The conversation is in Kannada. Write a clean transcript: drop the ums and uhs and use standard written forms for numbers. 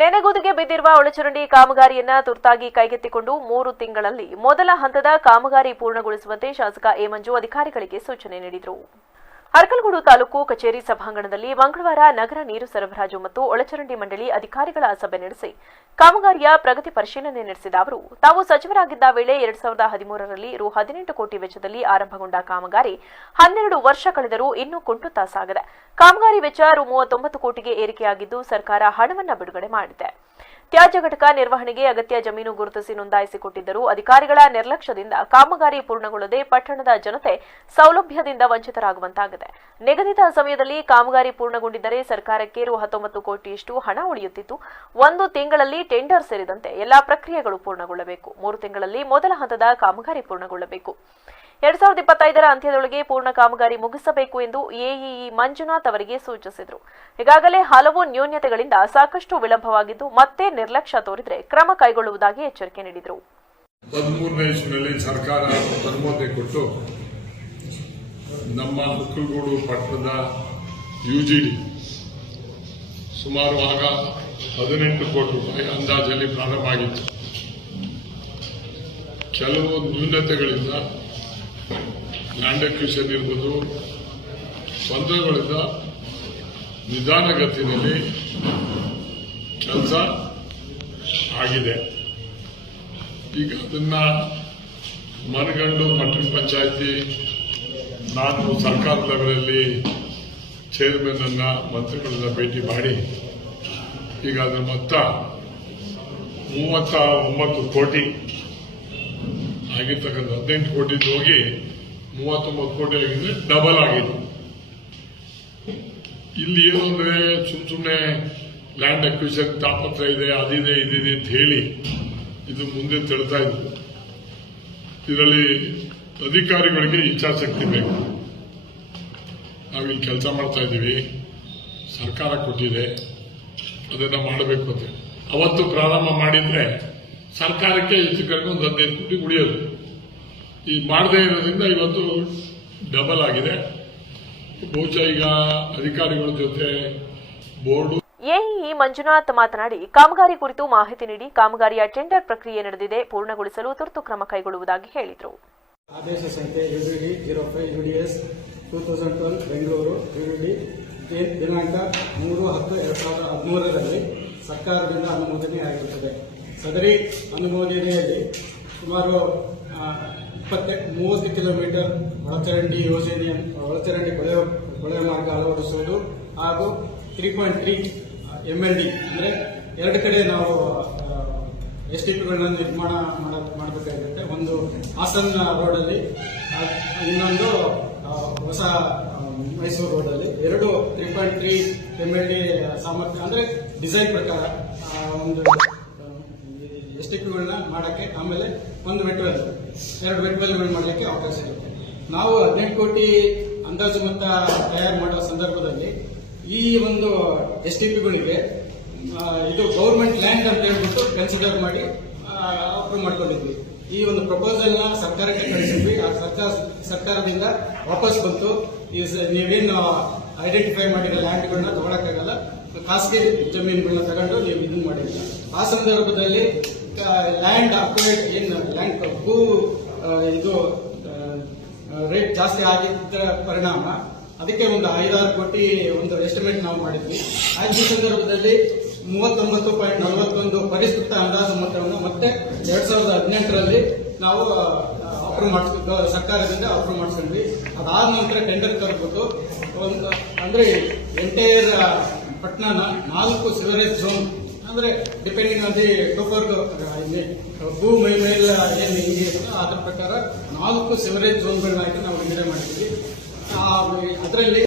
ನೆನೆಗುದಿಗೆ ಬಿದ್ದಿರುವ ಒಳಚರಂಡಿ ಕಾಮಗಾರಿಯನ್ನ ತುರ್ತಾಗಿ ಕೈಗೆತ್ತಿಕೊಂಡು 3 ತಿಂಗಳಲ್ಲಿ ಮೊದಲ ಹಂತದ ಕಾಮಗಾರಿ ಪೂರ್ಣಗೊಳಿಸುವಂತೆ ಶಾಸಕ ಎ ಮಂಜು ಅಧಿಕಾರಿಗಳಿಗೆ ಸೂಚನೆ ನೀಡಿದರು. ಅರಕಲಗೂಡು ತಾಲೂಕು ಕಚೇರಿ ಸಭಾಂಗಣದಲ್ಲಿ ಮಂಗಳವಾರ ನಗರ ನೀರು ಸರಬರಾಜು ಮತ್ತು ಒಳಚರಂಡಿ ಮಂಡಳಿ ಅಧಿಕಾರಿಗಳ ಸಭೆ ನಡೆಸಿ ಕಾಮಗಾರಿಯ ಪ್ರಗತಿ ಪರಿಶೀಲನೆ ನಡೆಸಿದ ಅವರು, ತಾವು ಸಚಿವರಾಗಿದ್ದ ವೇಳೆ 2013ರಲ್ಲಿ ರು 18 ಕೋಟಿ ವೆಚ್ಚದಲ್ಲಿ ಆರಂಭಗೊಂಡ ಕಾಮಗಾರಿ 12 ವರ್ಷ ಕಳೆದರೂ ಇನ್ನೂ ಕುಂಟುತ್ತಾ ಸಾಗಿದೆ. ಕಾಮಗಾರಿ ವೆಚ್ಚ ರು 39 ಕೋಟಿಗೆ ಏರಿಕೆಯಾಗಿದ್ದು ಸರ್ಕಾರ ಹಣವನ್ನು ಬಿಡುಗಡೆ ಮಾಡಿದೆ. ತ್ಯಾಜ್ಯ ಘಟಕ ನಿರ್ವಹಣೆಗೆ ಅಗತ್ಯ ಜಮೀನು ಗುರುತಿಸಿ ನೋಂದಾಯಿಸಿಕೊಟ್ಟಿದ್ದರೂ ಅಧಿಕಾರಿಗಳ ನಿರ್ಲಕ್ಷ್ಯದಿಂದ ಕಾಮಗಾರಿ ಪೂರ್ಣಗೊಳ್ಳದೆ ಪಟ್ಟಣದ ಜನತೆ ಸೌಲಭ್ಯದಿಂದ ವಂಚಿತರಾಗುವಂತಾಗಿದೆ. ನಿಗದಿತ ಸಮಯದಲ್ಲಿ ಕಾಮಗಾರಿ ಪೂರ್ಣಗೊಂಡಿದ್ದರೆ ಸರ್ಕಾರಕ್ಕೆ ರು 19 ಕೋಟಿಯಷ್ಟು ಹಣ ಉಳಿಯುತ್ತಿತ್ತು. 1 ತಿಂಗಳಲ್ಲಿ ಟೆಂಡರ್ ಸೇರಿದಂತೆ ಎಲ್ಲಾ ಪ್ರಕ್ರಿಯೆಗಳು ಪೂರ್ಣಗೊಳ್ಳಬೇಕು. 3 ತಿಂಗಳಲ್ಲಿ ಮೊದಲ ಹಂತದ ಕಾಮಗಾರಿ ಪೂರ್ಣಗೊಳ್ಳಬೇಕು. 2025ರ ಅಂತ್ಯದೊಳಗೆ ಪೂರ್ಣ ಕಾಮಗಾರಿ ಮುಗಿಸಬೇಕು ಎಂದು ಎಇಇ ಮಂಜುನಾಥ್ ಅವರಿಗೆ ಸೂಚಿಸಿದರು. ಈಗಾಗಲೇ ಹಲವು ನ್ಯೂನತೆಗಳಿಂದ ಸಾಕಷ್ಟು ವಿಳಂಬವಾಗಿದ್ದು ಮತ್ತೆ ನಿರ್ಲಕ್ಷ್ಯ ತೋರಿದರೆ ಕ್ರಮ ಕೈಗೊಳ್ಳುವುದಾಗಿ ಎಚ್ಚರಿಕೆ ನೀಡಿದರು. 13ನೇ ಇಸ್ವಿಯಲ್ಲಿ ಸರ್ಕಾರ ಅನುಮತಿ ಕೊಟ್ಟು ನಮ್ಮ ಅರಕಲಗೂಡು ಪಟ್ಟಣದ ಯುಜಿಡಿ ಸುಮಾರು ಆಗ 18 ಕೋಟಿ ರೂಪಾಯಿ ಅಂದಾಜಲ್ಲಿ ಪ್ರಾರಂಭ ಆಗಿತ್ತು. ಕೆಲವು ನ್ಯೂನತೆಗಳಿಂದ ಲ್ಯಾಂಡ್ ಅಕ್ವಿಷನ್ ಇರ್ಬೋದು, ತೊಂದರೆಗಳಿಂದ ನಿಧಾನಗತಿಯಲ್ಲಿ ಕೆಲಸ ಆಗಿದೆ. ಈಗ ಅದನ್ನ ಮನಗಂಡು ಪಟ್ಟಣ ಪಂಚಾಯಿತಿ ನಾನು ಸರ್ಕಾರ ಲೆವೆಲಲ್ಲಿ ಚೇರ್ಮನ್ ಅನ್ನ ಮಂತ್ರಿಗಳನ್ನ ಭೇಟಿ ಮಾಡಿ ಈಗ ಅದರ ಮೊತ್ತ 39 ಕೋಟಿ ಆಗಿರ್ತಕ್ಕಂಥ 18 ಕೋಟಿ ಹೋಗಿ 39 ಕೋಟಿ ಆಗಿದೆ, ಡಬಲ್ ಆಗಿದೆ. ಇಲ್ಲಿ ಏನು ಅಂದ್ರೆ ಸುಮ್ಮನೆ ಲ್ಯಾಂಡ್ ಅಕ್ವಿಷನ್ ತಾಪತ್ರ ಇದೆ, ಅದಿದೆ ಇದಿದೆ ಅಂತ ಹೇಳಿ ಇದು ಮುಂದೆ ತಳ್ತಾ ಇದ್ರು. ಇದರಲ್ಲಿ ಅಧಿಕಾರಿಗಳಿಗೆ ಇಚ್ಛಾಶಕ್ತಿ ಬೇಕು. ನಾವಿಲ್ಲಿ ಕೆಲಸ ಮಾಡ್ತಾ ಇದ್ದೀವಿ, ಸರ್ಕಾರ ಕೊಟ್ಟಿದೆ, ಅದನ್ನ ಮಾಡಬೇಕು ಅಂತ ಅವತ್ತು ಪ್ರಾರಂಭ ಮಾಡಿದ್ರೆ ಸರ್ಕಾರಕ್ಕೆ ಹೆಚ್ಚು ಕಡಿಮೆ ಒಂದು 15 ಕೋಟಿ ಉಳಿಯೋದು. ಈ ಮಾಡದೇ ಇರೋದ್ರಿಂದ ಇವತ್ತು ಡಬಲ್ ಆಗಿದೆ. ಬಹುಶಃ ಈಗ ಅಧಿಕಾರಿಗಳ ಜೊತೆ ಬೋರ್ಡು ಎಇಇ ಮಂಜುನಾಥ್ ಮಾತನಾಡಿ, ಕಾಮಗಾರಿ ಕುರಿತು ಮಾಹಿತಿ ನೀಡಿ ಕಾಮಗಾರಿಯ ಟೆಂಡರ್ ಪ್ರಕ್ರಿಯೆ ನಡೆದಿದೆ, ಪೂರ್ಣಗೊಳಿಸಲು ತುರ್ತು ಕ್ರಮ ಕೈಗೊಳ್ಳುವುದಾಗಿ ಹೇಳಿದರು. ಆದೇಶ ಸಂಖ್ಯೆ UDD 05 UDS 2012 ಬೆಂಗಳೂರು UDD ದಿನಾಂಕ 3/10/2013ರಲ್ಲಿ ಸರ್ಕಾರದಿಂದ ಅನುಮೋದನೆ ಆಗಿರುತ್ತದೆ. ಸದರಿ ಅನುಮೋದನೆಯಲ್ಲಿ ಸುಮಾರು 30 ಕಿಲೋಮೀಟರ್ ಒಳಚರಂಡಿ ಯೋಜನೆ, ಒಳಚರಂಡಿ ಕೊಳವೆ ಮಾರ್ಗ ಅಳವಡಿಸುವುದು ಹಾಗೂ 3.3 MLD ಅಂದರೆ 2 ಕಡೆ ನಾವು STPಗಳನ್ನ ನಿರ್ಮಾಣ ಮಾಡಬೇಕಾಗುತ್ತೆ. ಒಂದು ಹಾಸನ ರೋಡಲ್ಲಿ, ಇನ್ನೊಂದು ಹೊಸ ಮೈಸೂರು ರೋಡಲ್ಲಿ. 2 3.3 MLD ಸಾಮರ್ಥ್ಯ ಅಂದರೆ ಡಿಸೈನ್ ಪ್ರಕಾರ ಒಂದು STPಗಳನ್ನ ಮಾಡಕ್ಕೆ, ಆಮೇಲೆ ಒಂದು ವೆಟ್ವೆಲ್, 2 ವೆಟ್ವೆಲ್ಗಳು ಮಾಡಲಿಕ್ಕೆ ಅವಕಾಶ ಇರುತ್ತೆ. ನಾವು 18 ಕೋಟಿ ಅಂದಾಜು ಮೊತ್ತ ತಯಾರು ಮಾಡೋ ಸಂದರ್ಭದಲ್ಲಿ ಈ ಒಂದು STPಗಳಿಗೆ ಇದು ಗೌರ್ಮೆಂಟ್ ಲ್ಯಾಂಡ್ ಅಂತ ಹೇಳ್ಬಿಟ್ಟು ಕನ್ಸಿಡರ್ ಮಾಡಿ ಅಪ್ರೂವ್ ಮಾಡ್ಕೊಂಡಿದ್ವಿ. ಈ ಒಂದು ಪ್ರಪೋಸಲ್ನ ಸರ್ಕಾರಕ್ಕೆ ಕಳಿಸಿದ್ವಿ. ಆ ಸರ್ಕಾರದಿಂದ ವಾಪಸ್ ಬಂತು. ನೀವೇನು ಐಡೆಂಟಿಫೈ ಮಾಡಿದ ಲ್ಯಾಂಡ್ಗಳನ್ನ ತಗೊಳಕ್ಕಾಗಲ್ಲ, ಖಾಸಗಿ ಜಮೀನುಗಳನ್ನ ತಗೊಂಡು ನೀವು ಇದನ್ನ ಮಾಡಿಲ್ಲ. ಆ ಸಂದರ್ಭದಲ್ಲಿ ಲ್ಯಾಂಡ್ ಅಕ್ವೈರ್ಡ್ ಏನು ಲ್ಯಾಂಡ್ ಭೂ ಇದು ರೇಟ್ ಜಾಸ್ತಿ ಆಗಿದ್ದ ಪರಿಣಾಮ ಅದಕ್ಕೆ ಒಂದು 5-6 ಕೋಟಿ ಒಂದು ಎಸ್ಟಿಮೇಟ್ ನಾವು ಮಾಡಿದ್ವಿ. ಈ ಸಂದರ್ಭದಲ್ಲಿ 39.41 ಪರಿಷ್ಕೃತ ಅಂದಾಜು ಮೊತ್ತವನ್ನು ಮತ್ತೆ 2018ರಲ್ಲಿ ನಾವು ಅಪ್ರೂವ್ ಮಾಡಿಸ್ಕೊಂಡು ಸರ್ಕಾರದಿಂದ ಅಪ್ರೂವ್ ಮಾಡಿಸ್ಕೊಂಡ್ವಿ. ಅದಾದ ನಂತರ ಟೆಂಡರ್ ಕರೆದ್ಬಿಟ್ಟು ಒಂದು ಅಂದ್ರೆ ಎಂಟೈರ್ ಪಟ್ಟಣನ 4 ಸಿವರೇಜ್ ಝೋನ್, ಅಂದ್ರೆ ಡಿಪೆಂಡಿಂಗ್ ಆನ್ ದಿ ಭೂ ಮೇಲೆ ಏನು ಹಿಂಗೆ ಅದ್ರ ಪ್ರಕಾರ 4 ಸಿವರೇಜ್ ಝೋನ್ಗಳನ್ನ ನಾವು ನಿಗದಿ ಮಾಡಿದ್ವಿ. ಅದರಲ್ಲಿ